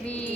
Shri